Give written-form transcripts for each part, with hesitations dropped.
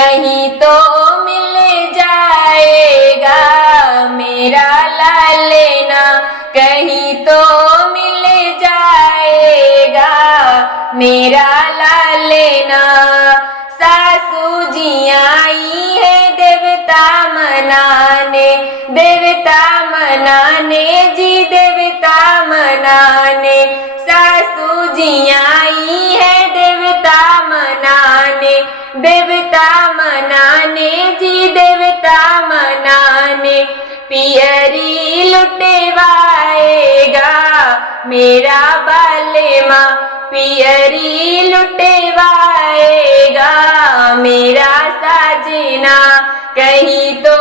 कहीं तो मिल जाएगा मेरा लालेना, कहीं तो मिल जाएगा मेरा लालेना। सासू जी आई है देवता मनाने, देवता मनाने जी देवता मनाने। सासू जी आई है देवता मनाने, देवता मनाने जी देवता मनाने। पियरी लुटेवाएगा मेरा बालेमा, पियरी लुटेवाएगा मेरा साजना। कहीं तो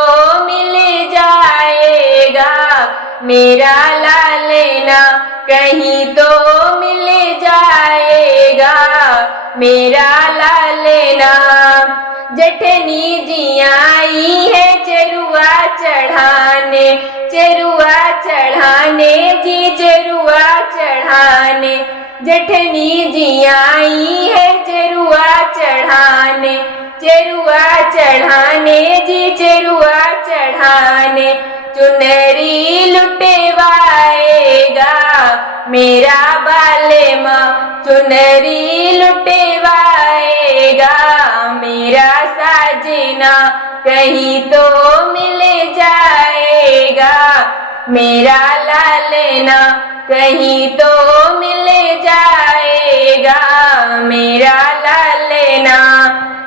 मिल जाएगा मेरा लालेना, कहीं तो मिल जाएगा मेरा लालेना। जेठनी जी आई है चरुआ चढ़ाने, चरुआ चढ़ाने जी चरुआ चढ़ाने। जेठनी जी आई है चरुआ चढ़ाने, चरुआ चढ़ाने जी चरुआ चढ़ाने। चुनरी लुटेवाएगा मेरा बालेमा, चुनरी लुटेवाएगा मेरा साजना। कहीं तो मिल जाएगा मेरा लालेना, कहीं तो मिल जाएगा मेरा लालेना।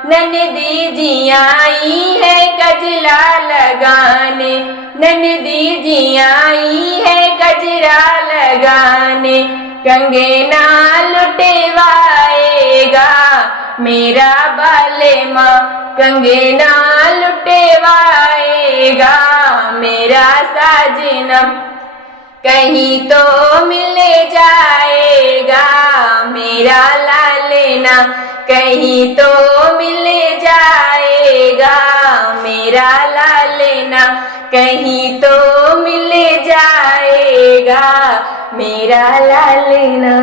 ननदी जी आई है गजरा लगाने, ननदी जी आई है गजरा लगाने। कंगना लुटेवाएगा मेरा बालेमा, कंगना लुटेवाएगा मेरा साजना। कहीं तो मिल जाएगा मेरा लालेना, कहीं तो मिल जाएगा मेरा लालेना, कहीं तो मिल जाएगा मेरा लालेना।